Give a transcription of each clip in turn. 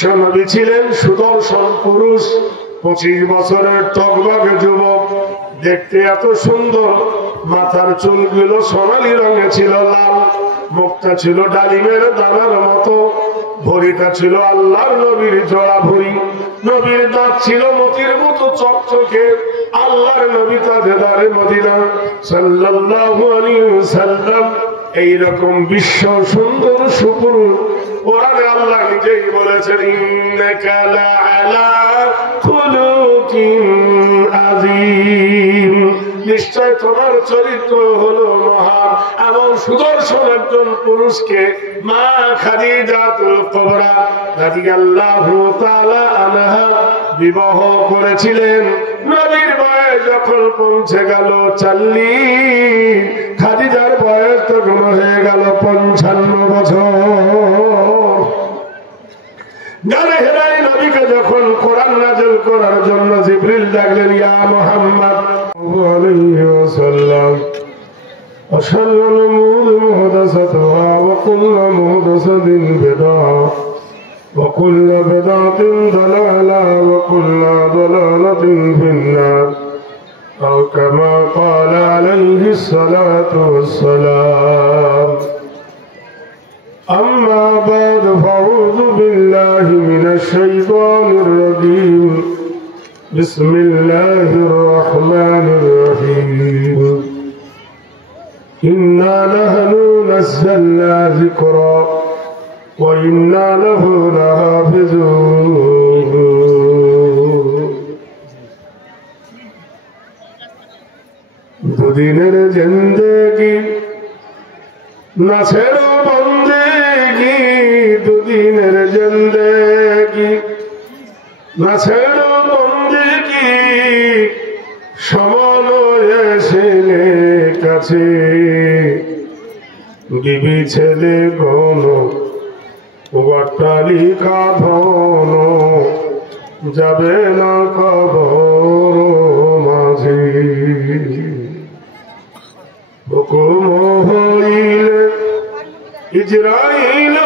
বিশ্বনবী ছিলেন সুদর্শন পুরুষ, 25 বছরের টকবকে যুবক, দেখতে এত সুন্দর। মাথার চুলগুলো সোনালী রঙে ছিল লাল, মুখটা ছিল ডালিমের দানার মতো, ভরিটা ছিল আল্লাহর নবীর জোড়া ভরি, নবীর দাঁত ছিল মতির মতো চকচকে। আল্লাহর নবী তাজদারে মদিনা সাল্লাল্লাহু আলাইহি ওয়াসাল্লাম এইরকম বিশ্ব সুন্দর সুপুরুষ। কোরআনে আল্লাহ নিজেই বলেছেন, ইন্নাকা লাআলা খুলুকিন আযীম, নিশ্চয় তোমার চরিত্র হলো মহান। এমন সুদর্শন একজন পুরুষকে মা খাদিজাতুল কুবরা রাদিয়াল্লাহু তাআলা আনহা বিবাহ করেছিলেন। নবীর বয়স যখন পৌঁছে গেল 40, খাদিজার বয়স তখন হয়ে গেল 55 বছর। গানে হেরাই নবীকে যখন কোরআন নাযিল করার জন্য জিবরিল ডাকলেন, ইয়া মুহাম্মদ আলাইহি ওয়াসাল্লাম, আশহাদু আন্না মুহাম্মাদান ওয়া কুল্লু মুহদাসাতিন বিদআহ ওয়া কুল্লু বিদআতিন দালালা ওয়া কুল্লু দালালাতিন ফিন-নার, আও কামা ক্বালা আলাইহিস সালাতু ওয়াস-সালাম। أما بعد فأعوذ بالله من الشيطان الرجيم. بسم الله الرحمن الرحيم. إنا نحن نزلنا ذكرا وإنا له لحافظون. দুদিনের জিন্দেগি না ছেড়ো বন্দেগি, দুদিনের জিন্দেগি না ছেড়ো বন্দেগি, সময়ে ছেলে কাছে বিবি ছেলে গণ অট্টালিকা ধন, যাবে না কবর মাঝে। হুকুম হইলে ইজরাইল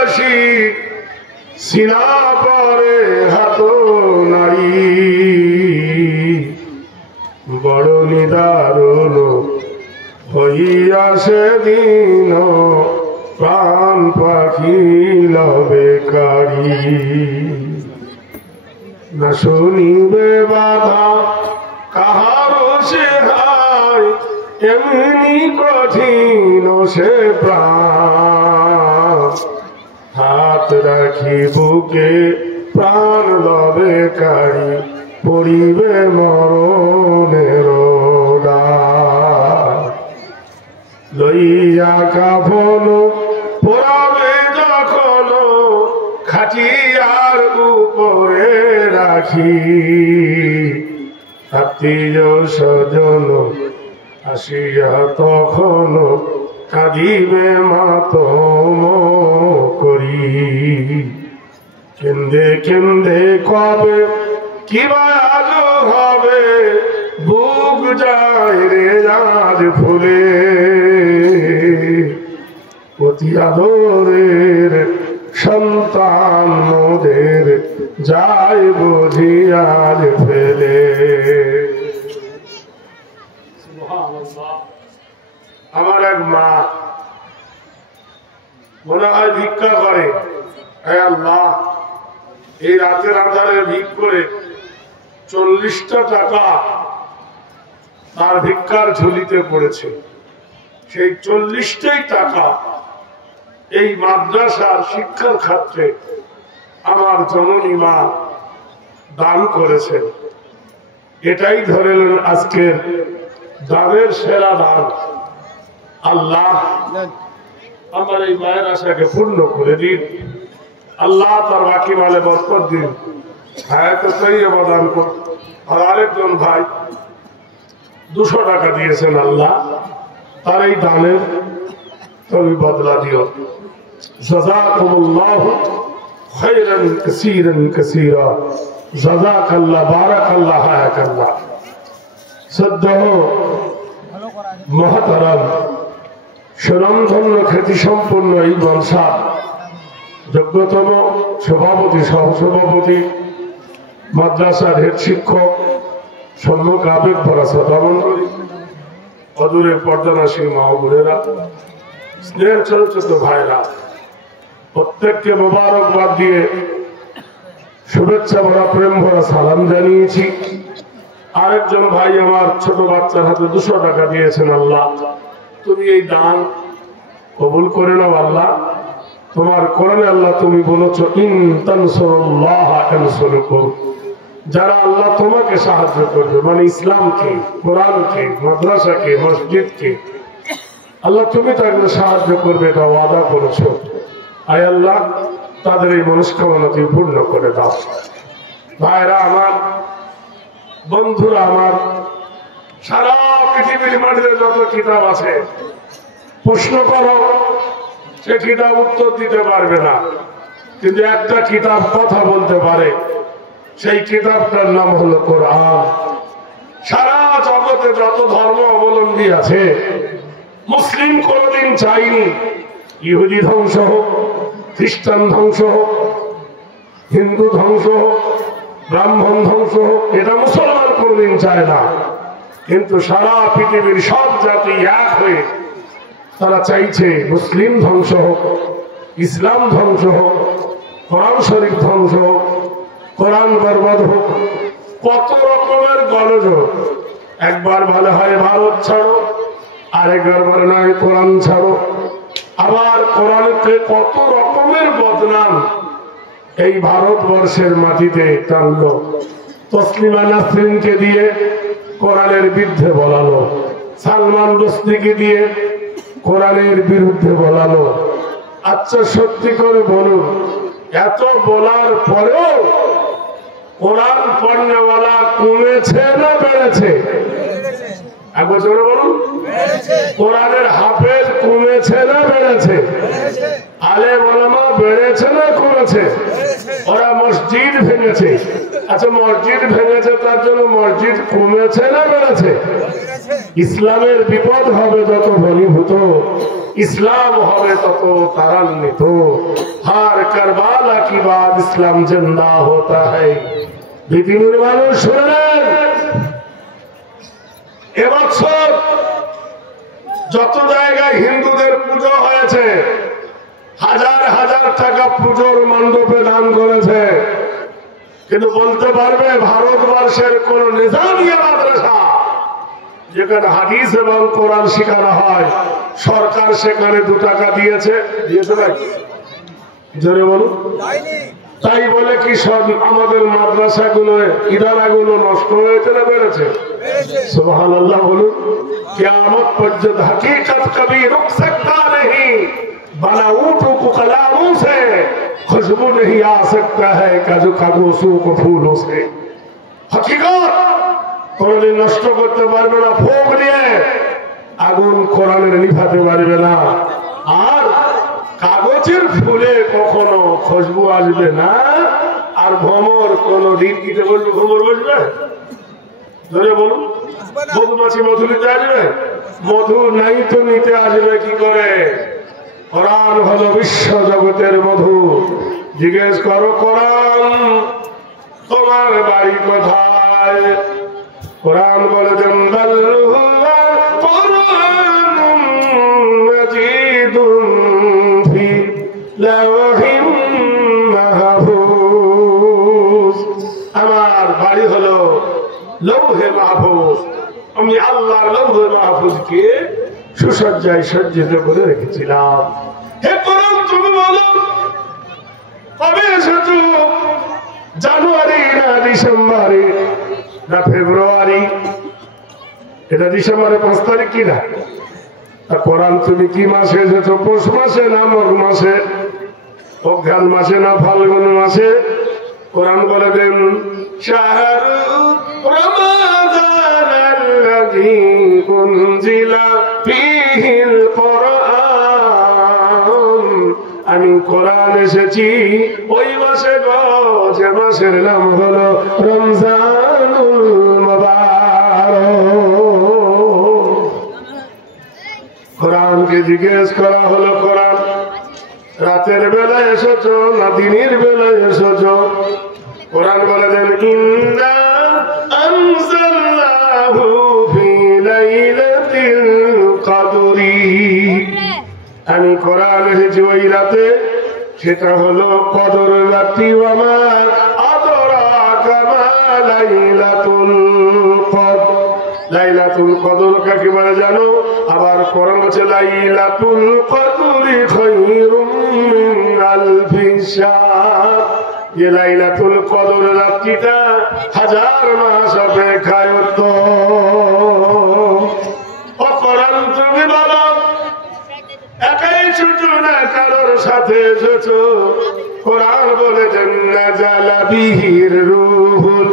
আসি, সিনা পরে হাত নারী, বড় নিদারুণ হইয়া সেদিন, প্রাণ পাখি লবে কারি। না শুনিবে বাধা কাহারো সে হায়, এমনি কঠিন সে প্রাণ, হাত রাখি বুকে প্রাণ লবে কারি, পড়িবে মরণের ডাক। লইয়া কাফন পোড়াবে যখন, খাটিয়ার উপরে রাখি, আত্মীয় স্বজন আসিয়া তখন, কাঁদিবে মাতম করি। কেন্দে কেন্দে কবে কিবা আজ হবে, বুক যায় রে আজ ফুলে, অতি আদরের সন্তান মোদের যায় বুঝি আজ ফেলে। আমার এক মা মনে হয় ভিক্ষা করে, আল্লাহ এই রাতের আধারে ভিক করে 40টা টাকা তার ভিক্ষার ঝুলিতে পড়েছে। সেই 40টাই টাকা এই মাদ্রাসার শিক্ষার ক্ষেত্রে আমার জননী মা দান করেছেন। এটাই ধরে নেন আজকের দানের সেরা দান। আল্লাহ আমার এই মায়ের আশাকে পূর্ণ করে দিন, আল্লাহ তার বাকি মালে বরকত দিন, হায়াতে তৈয়বা দান করুন। আর আরেকজন ভাই 200 টাকা দিয়েছেন, আল্লাহ তার এই দানের তুমি বদলা দিও। জাযাকুমুল্লাহু খায়রান কাসীরান কাসীরা, জাযাকাল্লাহ, বারাকাল্লাহ, হায়াকাল্লাহ। শ্রদ্ধেয় মহতারাম সুনামধন্য খ্যাতি সম্পন্ন এই বংশা যোগ্যতম সভাপতি, সহসভাপতি, মাদ্রাসার হেড শিক্ষক, সম্মুখ আবেগ ভরা শ্রোতামণ্ডলী, অদূরের পর্দানাসী মা ও বোনেরা, স্নেহের ছোট ছোট ভাইরা, প্রত্যেককে মোবারকবাদ দিয়ে শুভেচ্ছা ভরা প্রেম ভরা সালাম জানিয়েছি। আরেকজন ভাই আমার ছোট বাচ্চার হাতে 200 টাকা দিয়েছেন। আল্লাহ তুমি এই দান কবুল করে নাও। আল্লাহ তোমার কোরআনে আল্লাহ তুমি বলেছো ইন তানসুরুল্লাহ ইয়ানসুরকুম, যারা আল্লাহ তোমাকে সাহায্য করবে, মানে ইসলামকে, কোরআনকে, মাদ্রাসাকে, মসজিদকে আল্লাহ তুমি তাকে সাহায্য করবে, এটা ওয়াদা করেছো। আয় আল্লাহ তাদের এই মনস্কামনা তুমি পূর্ণ করে দাও। ভাইরা আমার, বন্ধুরা আমার, সারা পৃথিবীর মাটিতে যত কিতাব আছে প্রশ্ন করো, সে কিতাব উত্তর দিতে পারবে না, কিন্তু একটা কিতাব কথা বলতে পারে, সেই কিতাবটার নাম হলো কোরআন। সারা জগতে যত ধর্ম অবলম্বী আছে, মুসলিম কোনদিন চাইনি ইহুদি ধ্বংস হোক, খ্রিস্টান ধ্বংস হোক, হিন্দু ধ্বংস হোক, ব্রাহ্মণ ধ্বংস হোক, এটা মুসলমান কোনদিন চায় না। কিন্তু সারা পৃথিবীর সব জাতি এক হয়ে তারা চাইছে মুসলিম ধ্বংস হোক, ইসলাম ধ্বংস হোক, কোরআন শরীফ ধ্বংস হোক, কোরআন বরবাদ হোক। কত রকমের গলযোগ, একবার ভালো হয় ভারত ছাড়ো, আরেকবার বলে নয় কোরআন ছাড়ো। আবার কোরআনকে কত রকমের বদনাম এই ভারতবর্ষের মাটিতে টানলো। তসলিমা নাসরিনকে দিয়ে কোরআনের বিরুদ্ধে বলালো, সালমান রুশদিকে দিয়ে কোরআনের বিরুদ্ধে বলালো। আচ্ছা সত্যি করে বলুন, এত বলার পরেও কোরআন পড়নেওয়ালা কমেছে না বেড়েছে? এক বছরে বলুন, কোরআনের হাফেজ কমেছে না বেড়েছে? আলেম ওলামা বেড়েছে না কমেছে? ওরা মসজিদ ভেঙেছে। আচ্ছা মসজিদ ভেঙেছে, তার জন্য মসজিদ কমেছে না বেড়েছে? ইসলামের বিপদ হবে যত ঘনীভূত, ইসলাম হবে তত তারান্বিত। হার কারবালা কি বাদ ইসলাম জিন্দা হতা হ্যায়। পৃথিবীর মানুষ শুনেন, এবছর যত জায়গায় হিন্দুদের পুজো হয়েছে, হাজার হাজার টাকা পুজোর মণ্ডপে দান করেছে, কিন্তু বলতে পারবে ভারতবর্ষের কোন নিজামিয়া মাদ্রাসা যেখানে হাদিস এবং কোরআন শেখানো হয়, সরকার সেখানে 2 টাকা দিয়েছে? দিয়েছে ভাই? জোরে বলুন। তাই বলে কি সব আমাদের মাদ্রাসাগুলো, ইদারাগুলো নষ্ট হয়েছে না বেড়েছে? সুবহানাল্লাহ বলুন। কিয়ামত পর্যন্ত হकीकत कभी रुक सकता नहीं, बना ऊँटों को कलामों से खुशबू नहीं आ सकता है काजू कागोसों को फूलों से। हकीकत কোনদিন নষ্ট করতে পারবে না, ফোক দিয়ে আগুন কোরআনের নিভাতে পারবে না। আর কাগজের ফুলে কখনো খুশবু আসবে না। আর ভ্রমর কোনদিন কিতে বলবে, ভ্রমর বসবে? ধরে বলুন, মধুমাছি মধু নিতে আসবে? মধু নাই তো নিতে আসবে কি করে? কোরআন হলো বিশ্ব জগতের মধু। জিজ্ঞেস করো কোরআন তোমার বাড়ি কোথায়? কোরআন বলে দেন আমার বাড়ি হলো লৌহে মাহফুজ। আমি আল্লাহর লৌহে মাহফুজকে সুসজ্জায় সজ্জিত করে রেখেছিলাম। হে কোরআন তুমি বলো কবে এসেছো? জানুয়ারি না ডিসেম্বরে না ফেব্রুয়ারি? এটা ডিসেম্বরে 5 তারিখ কিনা? কোরআন তুমি কি মাসে এসেছো? পৌষ মাসে না মঘ মাসে? অঘ্রাণ মাসে না ফাল্গুন মাসে? কোরআন বলে দেন শাহরু রমাদানাল্লাযী উনজিলা ফীহিল কুরআন। আমি কোরআন এসেছি ওই মাসে গো, যে মাসের নাম হলো রমজানুল মুবারক। কোরআনকে জিজ্ঞেস করা হলো, কোরআন রাতের বেলায় এসেছো না দিনের বেলায় এসেছো? কোরআন বলে দেন ইন্না আনজালনাহু ফি লাইলাতিল কদরি। আমি কোরআন এসেছি ওই রাতে, সেটা হলো কদর রাত্রি। ওয়া মা আদরাকা মা লাইলাতুল কদর। লাইলাতুল কদর কাকে বলে জানো? আবার কোরআন বলছে লাইলাতুল কদরি খায়রুম মিন আলফি শাহর। যে লাইলাতুল কদর রাত্রিটা 1000 মাস অপেক্ষায় উত্তম। ও কোরআন তুমি বলো, একাই এসেছো না কারোর সাথে এসেছো? কোরআন বলেছেন নাযালা বিহির রূহুল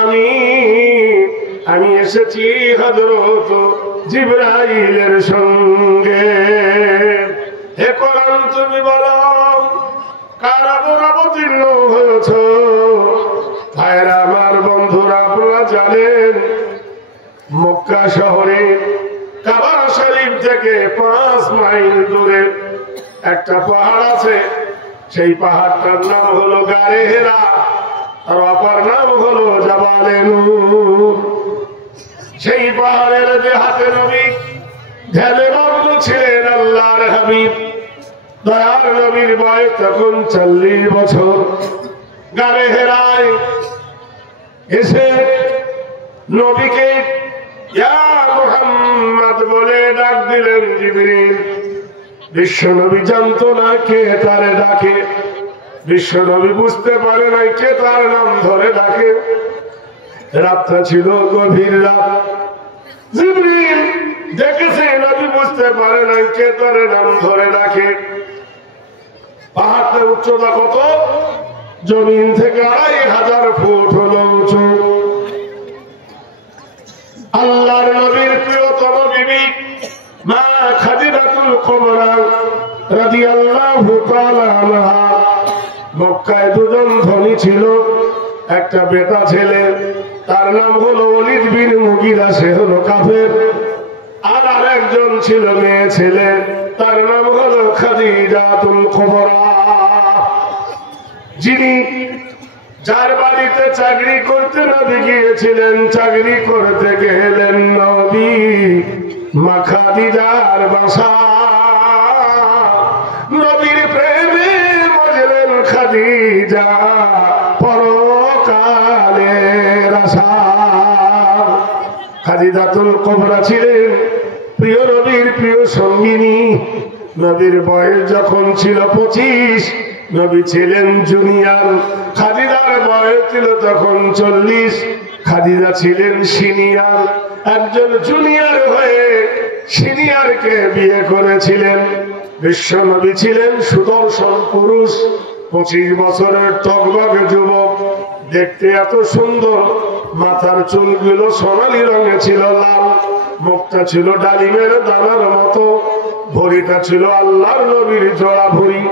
আমিন। আমি এসেছি হযরত জিবরাইলের সঙ্গে। হে কোরআন তুমি বলো, কার উপর অবতীর্ণ হয়েছ? ভাইরা আমার, বন্ধুরা, আপনারা জানেন মক্কা শহরে কাবা শরীফ থেকে 5 মাইল দূরে একটা পাহাড় আছে। সেই পাহাড়টার নাম হলো গারে হেরা, আর অপর নাম হলো জাবালে নূর। সেই পাহাড়ের যে হাতে নবী ধ্যানে মগ্ন ছিলেন আল্লাহর হাবিব দয়ার নবীর বয়স তখন 40 বছর। গারে হেরায় এসে নবীকে ইয়া মুহাম্মদ বলে ডাক দিলেন জিবরিল। বিশ্ব নবী জানতো না কে তারে ডাকে, বিশ্ব নবী বুঝতে পারে নাই কে তার নাম ধরে ডাকে। রাতটা ছিল গভীর রাত। জিবরিল দেখেছে নবী বুঝতে পারে নাই কে তার নাম ধরে ডাকে। পাহাড়টার উচ্চতা কত? জমিন থেকে 2500 ফুট হলো উঁচু। আল্লাহর নবীর প্রিয়তম বিবি মা খাদিজাতুল কুবরা রাদিয়াল্লাহু তাআলা আনহা। মক্কায় 2 জন ধনী ছিল, একটা বেটা ছেলে, তার নাম হলো ওলীদ বিন মুগীরা, সে হলো কাফের। আর আরেকজন ছিল মেয়ে ছেলে, তার নাম হলো খাদিজাতুল কুবরা, যিনি যার বাড়িতে চাকরি করতে নবী গিয়েছিলেন। চাকরি করতে গেলেন নবী মা খাদিজার বাসা। নবীর প্রেমে মজলেন খাদিজা পরকালের আশা। খাদিজাতুল কুবরা ছিলেন প্রিয় নবীর প্রিয় সঙ্গিনী। নবীর বয়স যখন ছিল 25, নবী ছিলেন জুনিয়র। খাদিজার বয়স ছিল তখন 40। খাদিজা ছিলেন সিনিয়র। একজন জুনিয়র হয়ে সিনিয়রকে বিয়ে করেছিলেন। বিশ্ব নবী ছিলেন সুদর্শন পুরুষ, 25 বছরের টকবকে যুবক, দেখতে এত সুন্দর। মাথার চুলগুলো সোনালী রঙে ছিল লাল, মুখটা ছিল ডালিমের দানার মতো, ভরিটা ছিল আল্লাহর নবীর জোড়া ভরি।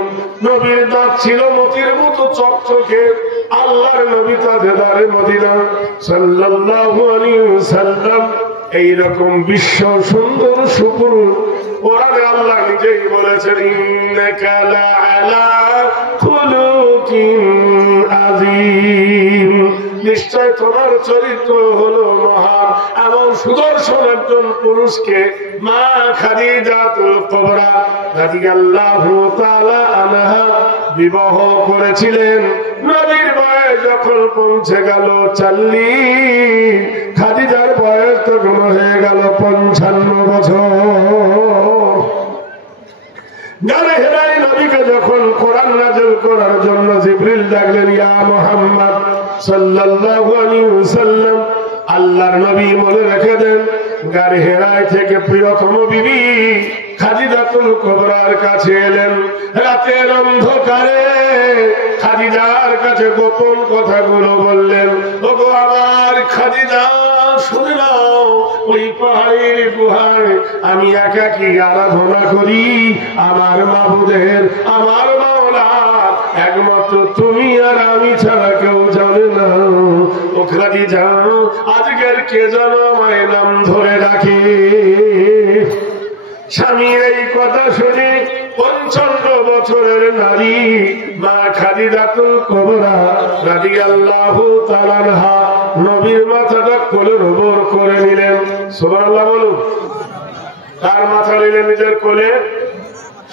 নবীর দাঁত ছিল মতির মতো চকচকে। আল্লাহর নবী তাজদারে মদিনা সাল্লাল্লাহু আলাইহি ওয়াসাল্লাম। এইরকম বিশ্ব সুন্দর সুপুরুষ কোরআনে আল্লাহ নিজেই বলেছেন ইন্নাকা লাআলা খুলুকিন আযীম। নিশ্চয় তোমার চরিত্র হলো মহান। এমন সুদর্শন একজন পুরুষকে মা খাদিজাতুল কুবরা রাদিয়াল্লাহু তাআলা আনহা বিবাহ করেছিলেন। নবীর বয়স যখন পৌঁছে গেল 40, খাদিজার বয়স তখন হয়ে গেল 55 বছর। গারে হেরায় নবীকে যখন কোরআন নাযিল করার জন্য জিবরিল ডাকলেন ইয়া মুহাম্মদ সাল্লাল্লাহু আলাইহি ওয়াসাল্লাম, আল্লাহর নবী মনে রেখে দেন গারে হেরায় থেকে প্রিয়তম বিবি খাদিজাতুল কুবরার কাছে এলেন। রাতের অন্ধকারে খাদিজার কাছে গোপন কথাগুলো বললেন। ওগো আমার খাদিজা, শুনে নাও, ওই পাহাড়ের গুহায় আমি একাকী আরাধনা করি আমার মাবুদের, আমার মাওলার। একমাত্র তুমি আর আমি ছাড়া কেউ জানে না। ও খাদিজা, আজকের কে যেন আমায় নাম ধরে রাখে। স্বামীর এই কথা শুনে 55 বছরের নারী মা খাদিজাতুল কুবরা রাদিয়াল্লাহু তাআলা আনহা নবীর মাথাটা কোলের উপর করে নিলেন। সুবহানাল্লাহ বলুন। তার মাথা নিলেন নিজের কোলে,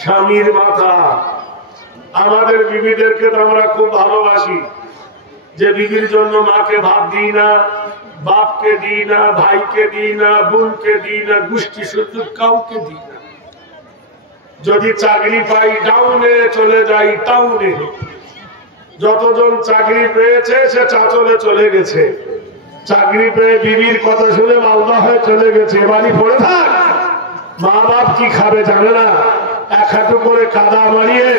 স্বামীর মাথা। আমাদের বিবিদেরকে তো আমরা খুব ভালোবাসি, যে বিবির জন্য মাকে ভাত দিই না, বাপকে দিই না, ভাইকে দিই না, বোনকে দিই না, গোষ্ঠী শুদ্ধ কাউকে দিই না। যদি চাকরি পাই ডাউনে চলে যাই, টাউনে। যতজন চাকরি পেয়েছে সে চাচলে চলে গেছে, চাকরি পেয়ে বিবির কথা শুনে মালদা হয়ে চলে গেছে, বাড়ি পড়ে থাক। মা বাপ কি খাবে জানে না, এক হাঁটু করে কাদা মারিয়ে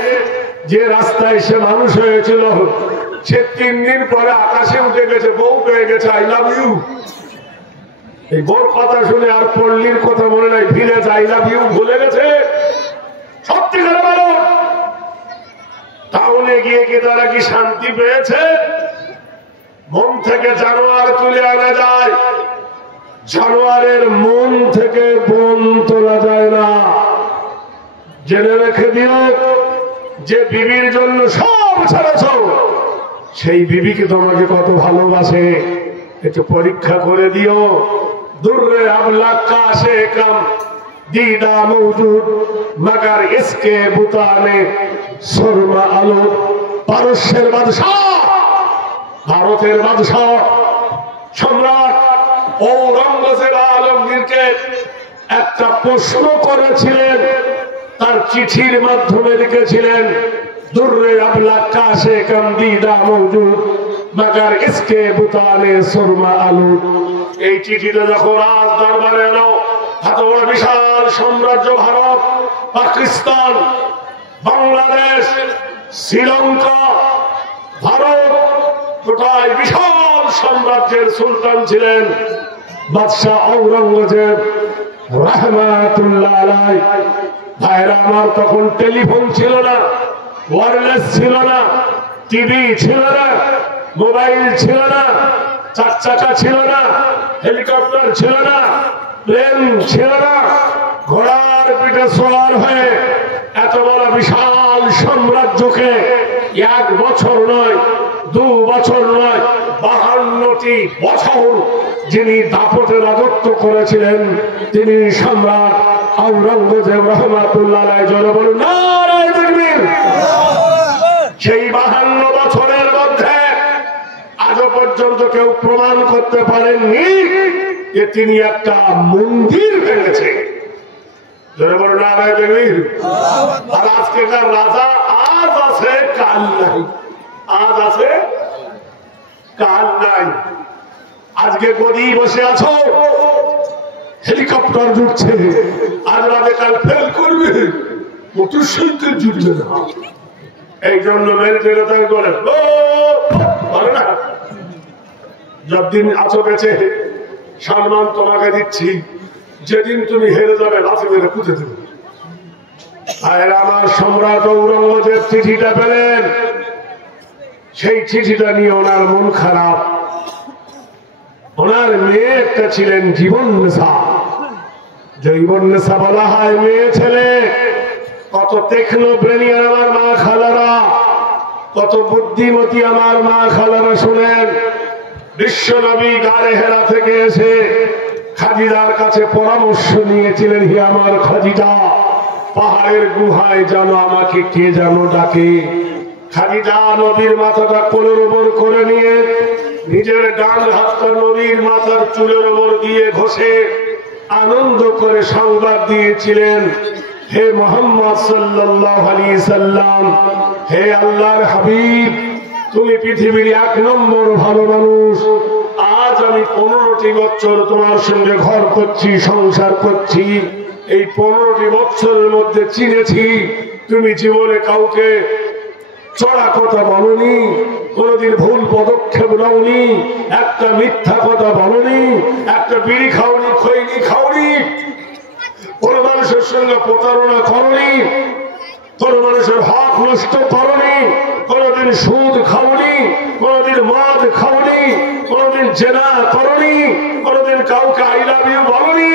যে রাস্তায় সে মানুষ হয়েছিল, সে 3 দিন পরে আকাশে উঠে গেছে, বউ পেয়ে গেছে, আই লাভ ইউ। এই বউর কথা শুনে আর পল্লীর কথা মনে নাই, ভিলেজ আই লাভ ইউ ভুলে গেছে। সত্যি করে বলো, টাউনে গিয়ে কি তারা কি শান্তি পেয়েছে? মন থেকে জানোয়ার তুলে আনা যায়, জানোয়ারের মন থেকে বন তোলা যায় না। জেনে রেখে দিও, যে বিবির জন্য সব ছাড়াছ, সেই বিবিকে তোমাকে কত ভালোবাসে একটু পরীক্ষা করে দিও। দুর্রে আবলাক কাশে কম दीदा मौजूद मगर इसके बुताने सुरमा आलो। পারস্যের বাদশাহ, ভারতের বাদশাহ সম্রাট ঔরঙ্গজেব আলমগীরকে একটা প্রশ্ন করেছিলেন, তার চিঠির মাধ্যমে লিখেছিলেন, দুর্রে আবলা কাশে কম দীদা মৌজুদ মगर इसके बुताने सुरमा आलो। এই চিঠিটা যখন রাজ দরবারে এলো, এত বড় বিশাল সাম্রাজ্য ভারত, পাকিস্তান, বাংলাদেশ, শ্রীলঙ্কা, ভারত, গোটায় বিশাল সাম্রাজ্যের সুলতান ছিলেন বাদশাহ ঔরঙ্গজেব রাহমাতুল্লাহ আলাইহি। ভাইরা আমার, তখন টেলিফোন ছিল না, ওয়্যারলেস ছিল না, টিভি ছিল না, মোবাইল ছিল না, 4 চাকা ছিল না, হেলিকপ্টার ছিল না, প্লেন ছিল না। ঘোড়ার পিঠে সওয়ার হয়ে এত বড় বিশাল সাম্রাজ্যকে 1 বছর নয়, 2 বছর নয়, 52টি বছর যিনি দাপটে রাজত্ব করেছিলেন, তিনি সম্রাট ঔরঙ্গজেব রাহমাতুল্লাহ আলাইহি। জোরে বলুন নারায়ে তাকবীর। সেই 52 বছরের মধ্যে আজও পর্যন্ত কেউ প্রমাণ করতে পারেননি যে তিনি একটা মন্দির ভেঙেছে। জোরে বলুন নারায়ে তাকবীর। আর আজকেকার রাজা আজ আছে কাল নাই, আজ আছে কাল নাই। আজকে গদি বসে আছো, হেলিকপ্টার জুটছে, আজ রাতে কাল ফেল করবে, মোটরসাইকেল জুটবে না। এই জন্য মেলটেরে তাই বলে না, যতদিন আছো বেঁচে সম্মান তোমাকে দিচ্ছি, যেদিন তুমি হেরে যাবে লাথি মেরে পুঁতে দেবে। আর আমার সম্রাট ঔরঙ্গজেব চিঠিটা পেলেন, সেই চিঠিটা নিয়ে ওনার মন খারাপ। ওনার মেয়ে একটা ছিলেন জীবন্নেসা। জীবন্নেসা বলা হয় মেয়ে ছেলে। কত টেকনো ব্রেনিয়ার আমার মা খালারা, কত বুদ্ধিমতী আমার মা খালারা। শুনেন, বিশ্বনবী গারে হেরা থেকে এসে খাদিজার কাছে পরামর্শ নিয়েছিলেন, হে আমার খাদিজা, পাহাড়ের গুহায় যেন আমাকে কে যেন ডাকে। খাদিজা নবীর মাথাটা কোলের উপর করে নিয়ে নিজের ডান হাতটা নবীর মাথার চুলের উপর দিয়ে ঘষে আনন্দ করে সংবাদ দিয়েছিলেন, হে মুহাম্মদ সাল্লাল্লাহু আলাইহি সাল্লাম, হে আল্লাহর হাবিব, তুমি পৃথিবীর 1 নম্বর ভালো মানুষ। আজ আমি 15টি বছর তোমার সঙ্গে ঘর করছি, সংসার করছি। এই 15টি বছরের মধ্যে চিনেছি তুমি জীবনে কাউকে চড়া কথা বলনি, কোনদিন ভুল পদক্ষেপ নাওনি, একটা মিথ্যা কথা বলনি, একটা বিড়ি খাওনি, খৈনি খাওনি, কোন মানুষের সঙ্গে প্রতারণা করনি, কোন মানুষের হক নষ্ট করনি, কোনদিন সুদ খাওনি, কোনদিন মদ খাওনি, কোনদিন জেনা করনি, কোনদিন কাউকে আই লাভ ইউ বলনি,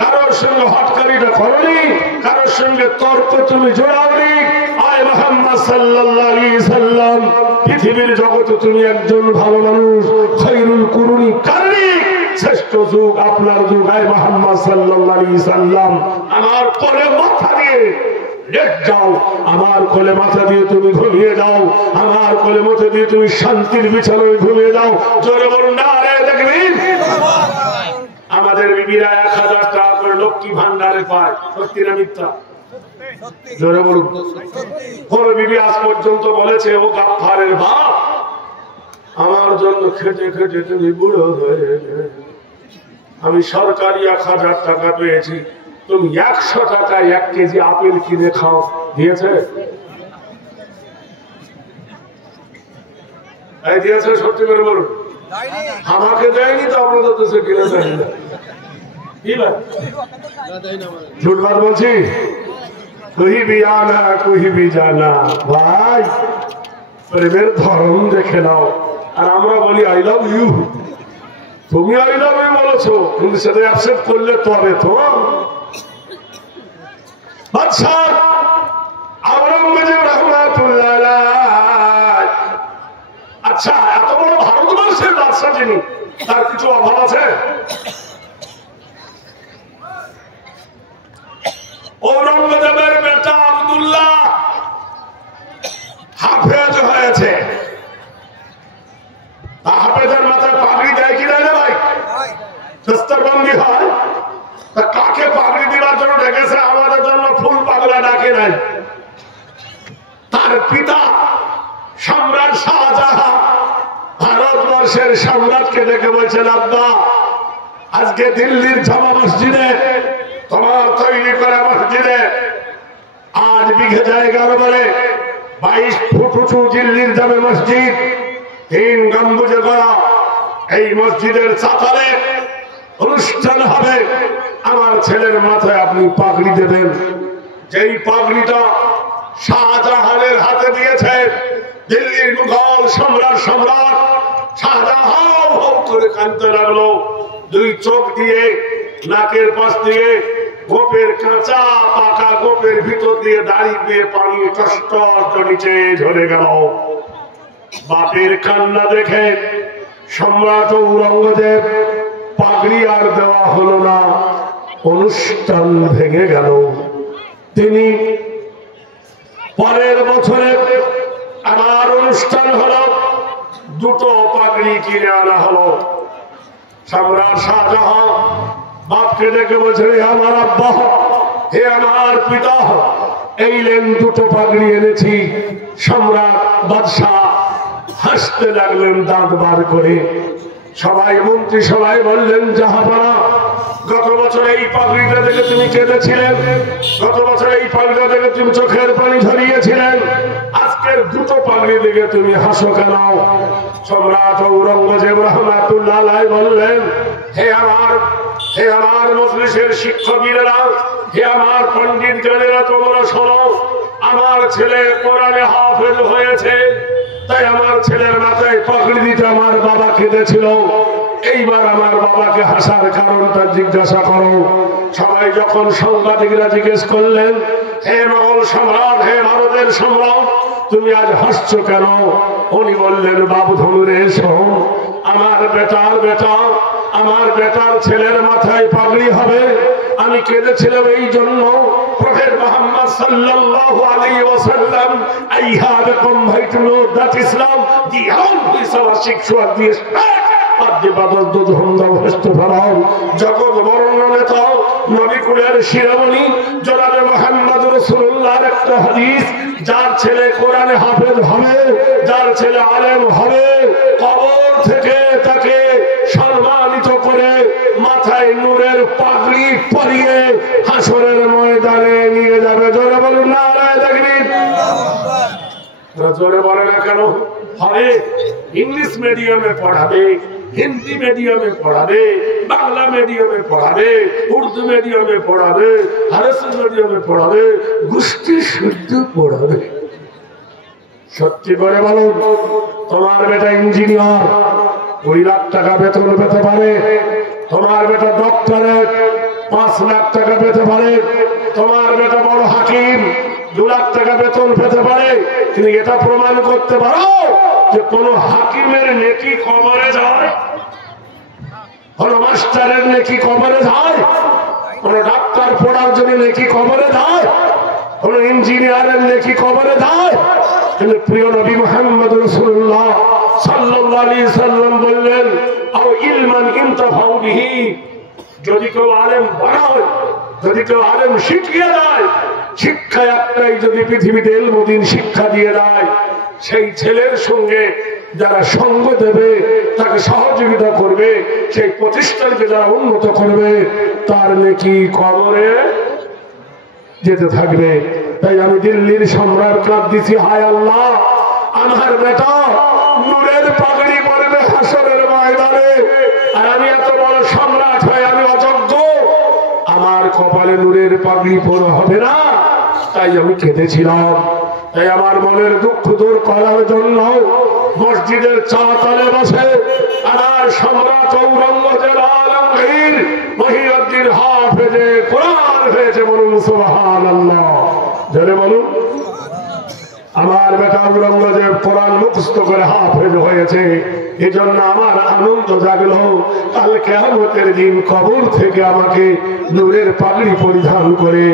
কারোর সঙ্গে হটকারিটা করনি, কারোর সঙ্গে তর্ক তুমি জোড়াওনি। আই মুহাম্মদ সাল্লাল্লাহু আলাইহি সাল্লাম, পৃথিবীর জগতে তুমি একজন ভালো মানুষ, খায়রুল কুরুনি কারনি, শ্রেষ্ঠ যুগ আপনার যুগ। আয় মুহাম্মদ সাল্লাল্লাহু আলাইহি সাল্লাম, আমার কোলে মাথা দিয়ে লেট যাও, আমার কোলে মাথা দিয়ে তুমি ঘুমিয়ে যাও, আমার কোলে মাথা দিয়ে তুমি শান্তির বিছানায় ঘুমিয়ে যাও। জোরে বলুন নারে তাকবীর। আমাদের বিবিরা 1000 টাকা করে লক্ষ্মী ভান্ডারে পায়, সত্যি না মিথ্যা? জোরে বলুন। কোন বিবি আজ পর্যন্ত বলেছে ও গাফফারের বাপ, আমার জন্য খেটে খেটে তুমি বুড়ো হয়ে গেলে, আমি সরকারি 1000 টাকা পেয়েছি, তুমি 100 টাকায় 1 কেজি আপেল কিনে খাও, দিয়েছে? এই দিয়েছে? সত্যি করে বলুন। আমাকে দেয়নি তো আপনাদের তো সে কিনে দেয়নি। কি ভাই ঝুটবাদ বলছি? কহি ভি আনা কহি ভি জানা। ভাই প্রেমের ধরন দেখে নাও। আর আমরা বলি আই লাভ ইউ, তুমি আই লাভ ইউ বলেছো, কিন্তু সেটা অ্যাকসেপ্ট করলে তবে তো। বাদশাহ আওরঙ্গজেব রাহমাতুল্লাহ আলাইহি, আচ্ছা এত বড় ভারতবর্ষের বাদশাহ যিনি, তার কিছু অভাব আছে? ঔরঙ্গজেবের বেটা আব্দুল্লাহ হাফেজ হয়েছে। হাফেজের মাথায় পাগড়ি দেয় কি দেয় না ভাই? দস্তরবন্দি হয়। তা কাকে পাগড়ি দেওয়ার জন্য ডেকেছে? আমাদের জন্য ফুল পাগলা ডাকে নাই। তার পিতা সম্রাট শাহজাহান ভারতবর্ষের সম্রাটকে ডেকে বলছেন, আব্বা আজকে দিল্লির জামা মসজিদে, তোমার তৈরি করা মসজিদে 8 বিঘে জায়গার উপরে 22 ফুট উঁচু দিল্লির জামে মসজিদ, 3 গম্বুজে করা এই মসজিদের চাতালে অনুষ্ঠান হবে। আমার ছেলের মাথায় আপনি পাগড়ি দেবেন। যেই পাগড়িটা শাহজাহানের হাতে দিয়েছে দিল্লির মুঘল সম্রাট শাহজাহান হাউ করে কাঁদতে লাগলো। 2 চোখ দিয়ে নাকের পাশ দিয়ে গোপের কাঁচা পাকা গোপের ভিতর দিয়ে দাড়ি দিয়ে পানি কষ্ট নিচে ঝরে গেল। বাপের কান্না দেখে সম্রাট ঔরঙ্গজেব পাগড়ি আর দেওয়া হলো না, অনুষ্ঠান ভেঙে গেল। তিনি পরের বছরে আবার অনুষ্ঠান হলো, 2টো পাগড়ি কিনে আনা হলো। সম্রাট শাহজাহান বাপকে ডেকে বলছে, হে আমার আব্বা, হে আমার পিতা, এই লেন 2টো পাগড়ি এনেছি। সম্রাট বাদশাহ হাসতে লাগলেন দাঁত বার করে। সবাই মন্ত্রী সবাই বললেন, জাহাপনা গত বছর এই পাগড়িটা দেখে তুমি কেঁদেছিলেন, গত বছর এই পাগড়িটা দেখে তুমি চোখের পানি ঝরিয়েছিলেন, আজকের 2টো পাগড়ি দেখে তুমি হাসো কেন? সম্রাট ঔরঙ্গজেব রাহমাতুল্লাহ আলাইহি বললেন, হে আমার মজলিসের শিক্ষকেরা, হে আমার পণ্ডিত জ্ঞানীরা, তোমরা শোনো, আমার ছেলে কোরআনে হাফেজ হয়েছে, তাই আমার ছেলের মাথায় পাগড়ি দিতে আমার বাবা কেঁদেছিল। এইবার আমার বাবাকে হাসার কারণটা জিজ্ঞাসা করো। সবাই যখন সাংবাদিকরা জিজ্ঞেস করলেন, হে মোগল সম্রাট, হে ভারতের সম্রাট, তুমি আজ হাসছো কেন? উনি বললেন, বাবু ধনুরে শোন, আমার বেটার ছেলের মাথায় পাগড়ি হবে। আমি কেঁদেছিলাম এই জন্য, প্রফেট মুহাম্মদ সাল্লাল্লাহু আলাইহি ওয়াসাল্লাম, I have conveyed to know that Islam, the whole piece of sexual জগৎ বর্ণ নেতা নবী কুলের শিরোমণি জনাবে মুহাম্মদ রাসূলুল্লাহর একটা হাদিস, যার ছেলে কোরআনে হাফেজ হবে, যার ছেলে আলেম হবে, কবর থেকে তাকে সম্মানিত করে মাথায় নূরের পাগড়ি পরিয়ে হাসরের ময়দানে নিয়ে যাবে। জোরে বলুন নারায়ে তাকবীর। জোরে বলে না কেন? হবে ইংলিশ মিডিয়ামে পড়াবে, হিন্দি মিডিয়ামে পড়াবে, বাংলা মিডিয়ামে পড়াবে, উর্দু মিডিয়ামে পড়াবে, ফারসি মিডিয়ামে পড়াবে, গোষ্ঠী শুদ্ধ পড়াবে। সত্যি করে বলো, তোমার বেটা ইঞ্জিনিয়ার 2 লাখ টাকা বেতন পেতে পারে, তোমার বেটা ডক্টরেট 5 লাখ টাকা পেতে পারে, তোমার বেটা বড় হাকিম 2 লাখ টাকা বেতন পেতে পারে। তুমি এটা প্রমাণ করতে পারো যে কোন হাকিমের নেকি কবরে যায়? কোন মাস্টারের নেকি কবরে যায়? কোন ডাক্তার পড়ার জন্য নেকি কবরে যায়? কোন ইঞ্জিনিয়ারের নেকি কবরে যায়? কিন্তু প্রিয় নবী মুহাম্মদ রাসূলুল্লাহ সাল্লাল্লাহু আলাইহি সাল্লাম বললেন, আও ইলমান ইনতাফাউ বিহি, যদি কেউ আলেম বানায়, যদি কেউ আলেম শিখিয়ে দেয়, শিক্ষা একটাই, যদি পৃথিবীতে ইলমুদ্দিন শিক্ষা দিয়ে দেয়, সেই ছেলের সঙ্গে যারা সঙ্গ দেবে, তাকে সহযোগিতা করবে, সেই প্রতিষ্ঠানকে যারা উন্নত করবে, তার নেকি কবরে যেতে থাকবে। তাই আমি দিল্লির সম্রাট কাঁদতেছি, হায় আল্লাহ, আমার বেটা নূরের পাগড়ি পরবে হাসরের ময়দানে, আর আমি এত বড় সম্রাট হয়ে আমি অযোগ্য, আমার কপালে নূরের পাগড়ি পরা হবে না। তাই আমি কেঁদেছিলাম। তাই আমার মনের দুঃখ দূর করার জন্য মসজিদের চাতালে বসে আমার সম্রাট ঔরঙ্গজেব আলমগীর মহিউদ্দিন হাফেজে কোরআন হয়েছে। বলুন সুবহানাল্লাহ, জোরে বলুন। আমার বেটা ঔরঙ্গজেব কোরআন মুখস্থ করে হাফেজ হয়েছে, এজন্য আমার আনন্দ জাগলো। কাল কিয়ামতের দিন কবর থেকে আমাকে নূরের পাগড়ি পরিধান করে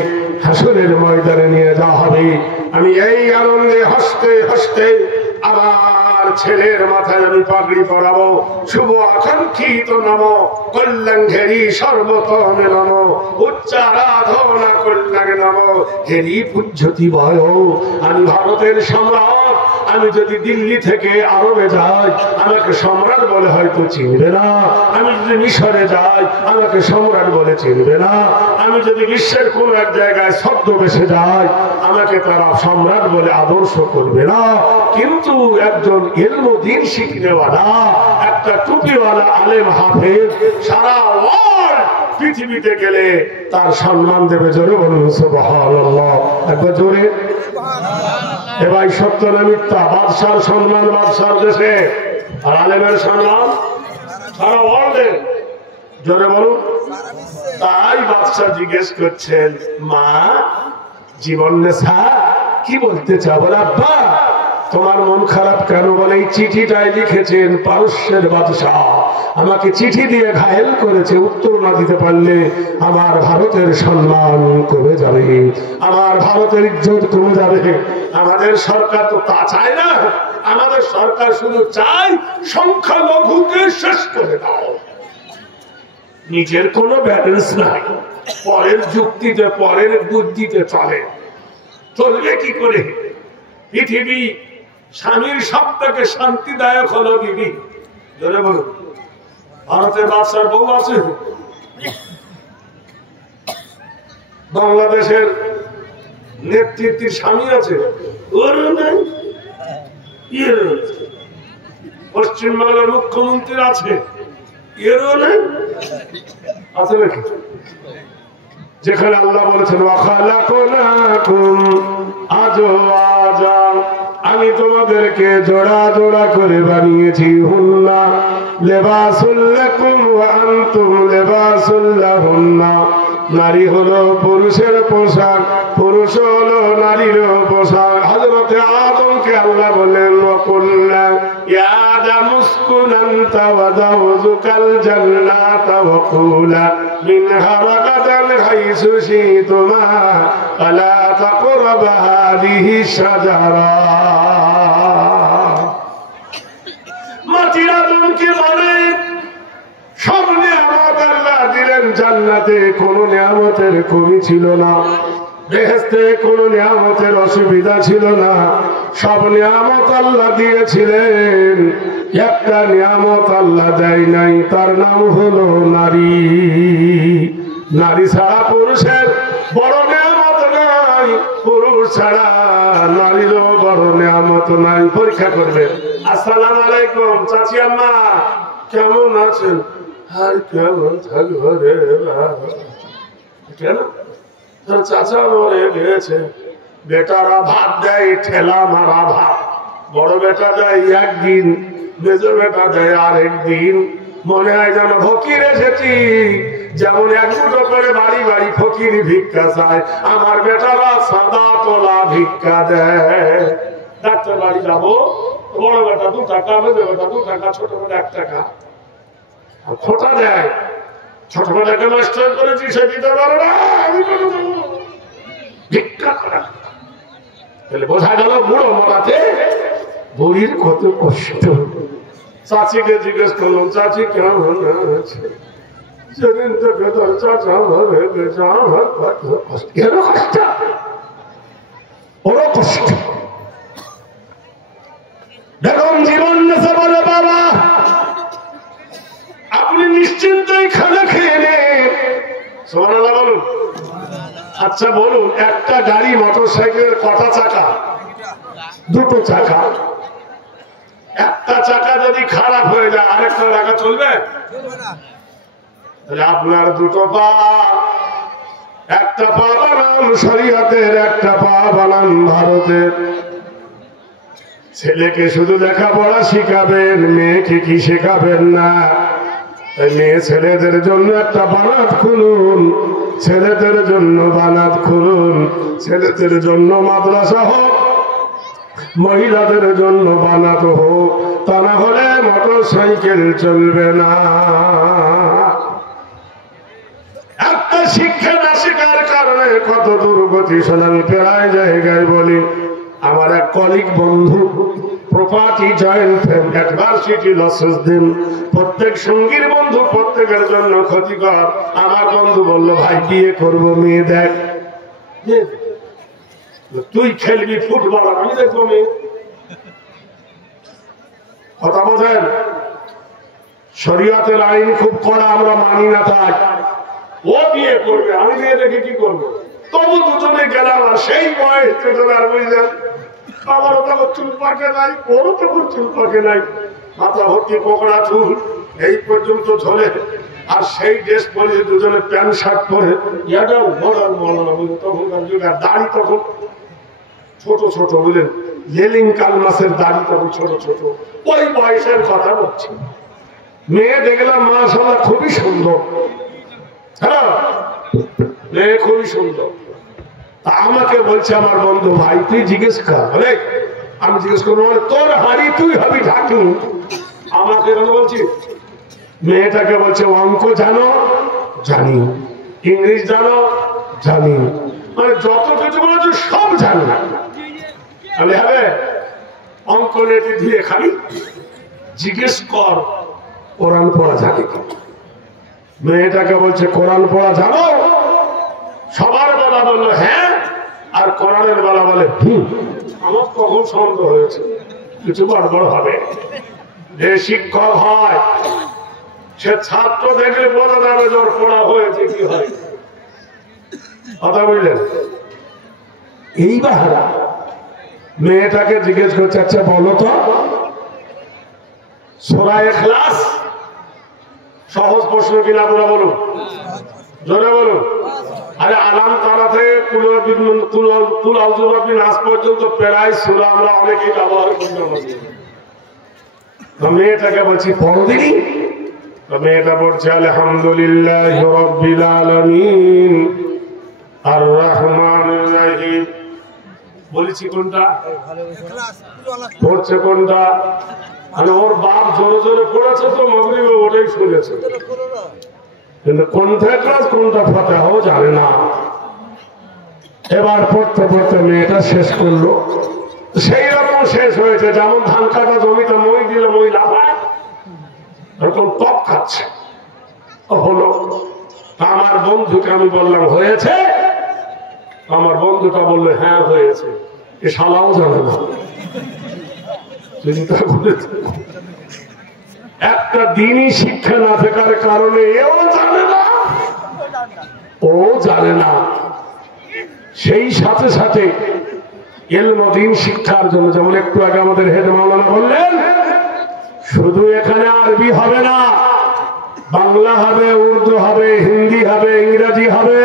হাসরের ময়দানে নিয়ে যাওয়া হবে। আমি এই আনন্দে হাসতে হাসতে আমার ছেলের মাথায় আমি পাগড়ি পরাবো। শুভ আকাঙ্ক্ষিত নাম কল্যাণঘেরি সর্বতমে নম, উচ্চারাধনা কল্যাণে নম, হেরি পূজ্যতি ভয়। আমি ভারতের সম্রাট, আমি যদি দিল্লি থেকে আরবে যাই, আমাকে সম্রাট বলে হয়তো চিনবে না। আমি যদি মিশরে যাই, আমাকে সম্রাট বলে চিনবে না। আমি যদি বিশ্বের কোন এক জায়গায় ছদ্মবেশে যাই, আমাকে তারা সম্রাট বলে আদর্শ করবে না। কিন্তু একজন ইলমুদ্দিন শিখনেওয়ালা, একটা টুপিওয়ালা আলেম হাফেজ সারা ওয়ার্ল্ড পৃথিবীতে গেলে তার সম্মান দেবে। জোরে বলুন সুবহানাল্লাহ, একবার জোরে। এবার সত্য না মিথ্যা? বাদশার সম্মান বাদশার দেশে, আর আলেমের সম্মান সারা ওয়ার্ল্ডে। জোরে বলুন। তাই বাদশা জিজ্ঞেস করছেন, মা জীবন নেশা কি বলতে চাও? বলে, আব্বা তোমার মন খারাপ কেন? বলে, এই চিঠিটাই লিখেছেন পারস্যের বাদশাহ, আমাকে চিঠি দিয়ে ঘায়েল করেছে, উত্তর না দিতে পারলে আমার ভারতের সম্মান কমে যাবে, আমার ভারতের ইজ্জত কমে যাবে। আমাদের সরকার তো তা চায় না, আমাদের সরকার শুধু চায় সংখ্যালঘুকে শেষ করে দাও। নিজের কোনো ব্যালেন্স নাই, পরের যুক্তিতে পরের বুদ্ধিতে চলে। চলবে কি করে? পৃথিবী স্বামীর সব থেকে শান্তিদায়ক হলো বিবি। জোরে বলুন। ভারতের বাদশার বউ আছে, বাংলাদেশের নেতৃত্বের স্বামী আছে, পশ্চিমবাংলার মুখ্যমন্ত্রী আছে, এরও নেই, আছে নাকি? যেখানে আল্লাহ বলেছেন আমি তোমাদেরকে জোড়া জোড়া করে বানিয়েছি, হুন্না লিবাসুল লাকুম ওয়া আনতুম লিবাসুল লাহুন্না। নারী হলো পুরুষের পোশাক, পুরুষ হলো নারীর পোশাক। হযরতে আদমকে আল্লাহ বলেন, ওয়া কুল্লা ইয়া আদামু উসকুন আনতা ওয়া যাওজুকাল জান্নাতা ওয়া কুলা মিনহা রাগাদান হাইসু শিতুমা আলা তাকরাবা হাযিহি শাজারা। মাটির আদমকে বলে সব নিয়ামত আল্লাহ দিলেন, জান্নাতে কোনো নিয়ামতের কমি ছিল না, বেহেশতে কোনো নিয়ামতের অসুবিধা ছিল না, সব নিয়ামত আল্লাহ দিয়েছিলেন। একটা নিয়ামত আল্লাহ দেয় নাই, তার নাম হলো নারী। নারী ছাড়া পুরুষের বড় নিয়ামত নাই, পুরুষ ছাড়া নারীরও বড় নিয়ামত নাই। পরীক্ষা করবেন। আসসালামু আলাইকুম চাচি আম্মা, কেমন আছেন? আর কেমন থাকবো রে, কেন চাচা মরে গেছে। বেটারা ভাত দেয় ঠেলা মারা ভাত, বড় বেটা দেয় একদিন, মেজো বেটা দেয় আরেকদিন। মনে হয় যেন ফকির এসেছি, যেমন এক মুঠো করে বাড়ি বাড়ি ফকির ভিক্ষা চায়, আমার বেটারা সাদা তোলা ভিক্ষা দেয়। ডাক্তার বাড়ি যাবো, বড় বেটা 2 টাকা, মেজো বেটা 2 টাকা, ছোট বেটা 1 টাকা খোটা দেয়। ছোট বেটাকে নষ্ট করেছি, সে দিতে পারে না, আমি করে দেবো ভিক্ষা করা। তাহলে বোঝা গেল বুড়ো মরাতে বুড়ির কত কষ্ট। চাচিকে জিজ্ঞেস করলাম, চাচি কেমন আছে? সেদিন থেকে তোর চাচা ভাবে কষ্ট, এরও কষ্ট, ওরও কষ্ট। বেগম জীবন নেছে বলে, বাবা আপনি নিশ্চিন্তই খানা খেয়ে নেন। সুবহানাল্লাহ বলুন। আচ্ছা বলুন, একটা গাড়ি মোটর সাইকেলের কটা চাকা? 2টো চাকা। একটা চাকা যদি খারাপ হয়ে যায়, আরেকটা চাকা চলবে? তাহলে আপনার 2টো পা, একটা পা বানান শরীয়তের, একটা পা বানান ভারতের। ছেলেকে শুধু লেখাপড়া শিখাবেন, মেয়েকে কি শেখাবেন না? মেয়ে ছেলেদের জন্য একটা বানাত খুলুন, ছেলেদের জন্য বানাত খুলুন। ছেলেদের জন্য মাদ্রাসা হোক, মহিলাদের জন্য বানাত হোক, তা না হলে মোটর সাইকেল চলবে না। একটা শিক্ষা না শেখার কারণে কত দুর্গতি শোনান। প্রায় জায়গায় বলি, আমার এক কলিগ বন্ধু প্রপার্টি জয়েন্ট অ্যাডভার্সিটি লসেস দিন, প্রত্যেক সঙ্গীর বন্ধু প্রত্যেকের জন্য ক্ষতিকর। আমার বন্ধু বলল, ভাই বিয়ে করবো, মেয়ে দেখ। তুই খেলবি ফুটবল, আমি দেখবো মেয়ে। কথা বোঝেন? শরীয়তের আইন খুব কড়া, আমরা মানি না। তাই ও বিয়ে করবে, আমি বিয়ে দেখে কি করবো? তবু দুজনে গেলাম, আর সেই বয়স দুজনে আর বুঝলেন, আমারও তখন চুল পাকে নাই, ওরও তখন চুল পাকে নাই, মাথা ভর্তি কোকড়া চুল এই পর্যন্ত ঝোলে, আর সেই ড্রেস পরে দুজনে প্যান্ট শার্ট পরে, ইয়াটাও মরার মরানো বুঝলেন। তখনকার যুগে দাড়ি তখন ছোট ছোট, বুঝলেন, লেলিং কাল মাসের দাড়ি তখন ছোট ছোট। ওই বয়সের কথা বলছি। মেয়ে দেখলাম মাশাআল্লাহ খুবই সুন্দর, হ্যাঁ মেয়ে খুবই সুন্দর। তা আমাকে বলছে আমার বন্ধু, ভাই তুই জিজ্ঞেস কর। বলে আমি জিজ্ঞেস করবো, তোর হাড়ি তুই হবি ঢাকু। আমাকে বলছি, মেয়েটাকে বলছে অঙ্ক জানো? জানি। ইংলিশ জানো? জানি। মানে যত কিছু বলেছে সব জানো। আমি হবে অঙ্ক নেটি দিয়ে খালি জিজ্ঞেস কর কোরআন পড়া জানি কি? মেয়েটাকে বলছে কোরআন পড়া জানো? সবার বেলা বললো হ্যাঁ, আর কোরআনের বেলা বলে আমার তখন সন্দেহ হয়েছে কিছু গড়বড় হবে। যে শিক্ষক হয় সে ছাত্র দেখলে বোঝা যাবে জোর পড়া হয়েছে কি হয়। কথা বুঝলেন? এইবার মেয়েটাকে জিজ্ঞেস করছে, আচ্ছা বলো তো সূরা ইখলাস সহজ প্রশ্ন কিনা তোরা বলুন, জোরে বলুন। আরে আলাম তারা থেকে কুল আউযু নাস পর্যন্ত প্রায় সূরা আমরা অনেকেই ব্যবহার করি। মেয়েটাকে বলছি পড়ো দিনি। মেয়েটা পড়ছে আলহামদুলিল্লাহি রাব্বিল আলামিন আর রহমানির রহিম। বলেছি কোনটা পড়ছে, কোনটা? মানে ওর বাপ জোরে জোরে পড়েছে তো মাগরিবে ওটাই শুনেছে, কিন্তু কোনটা ক্লাস কোনটা ফাতিহাও জানে না। এবার পড়তে পড়তে মেয়েটা শেষ করলো। সেই রকম শেষ হয়েছে যেমন ধান কাটা জমিতে মই দিলে মই লাফায়, এরকম টপ খাচ্ছে। হলো। আমার বন্ধুকে আমি বললাম হয়েছে? আমার বন্ধুটা বললো হ্যাঁ হয়েছে। এ শালাও জানে না। চিন্তা করে একটা দিনই শিক্ষা না থাকার কারণে এও জানে না, ও জানে না। সেই সাথে সাথে ইলম দ্বীন শিক্ষার জন্য, যেমন একটু আগে আমাদের হেড মাওলানা বললেন, শুধু এখানে আরবি হবে না, বাংলা হবে, উর্দু হবে, হিন্দি হবে, ইংরেজি হবে।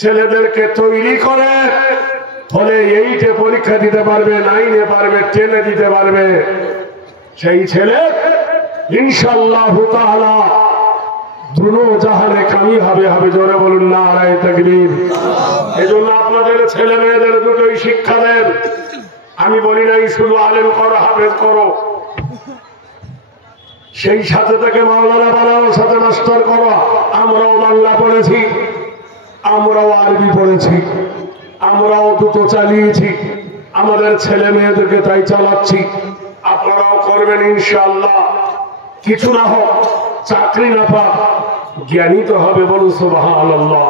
ছেলেদেরকে তৈরি করে ফলে 8-এ পরীক্ষা দিতে পারবে, 9-এ পারবে, 10-এ দিতে পারবে। সেই ছেলে ইনশাআল্লাহ তাআলা দুনো জাহানে কামি হবে হবে, জোরে বলুন নারায়ে তাকবীর। এজন্য আপনাদের ছেলে মেয়েদের দুটোই শিক্ষা দেন। আমি বলি নাই শুধু আলেম করো, হাফেজ করো, সেই সাথে থেকে মাওলানা বানাও, সাথে মাস্টার করো। আমরাও বাংলা পড়েছি, আমরাও আরবি পড়েছি, আমরাও দুটো চালিয়েছি, আমাদের ছেলে মেয়েদেরকে তাই চালাচ্ছি। আপনারাও করবেন ইনশাআল্লাহ। কিছু না হোক, চাকরি না পাক, জ্ঞানী তো হবে, বলুন সুবহানাল্লাহ।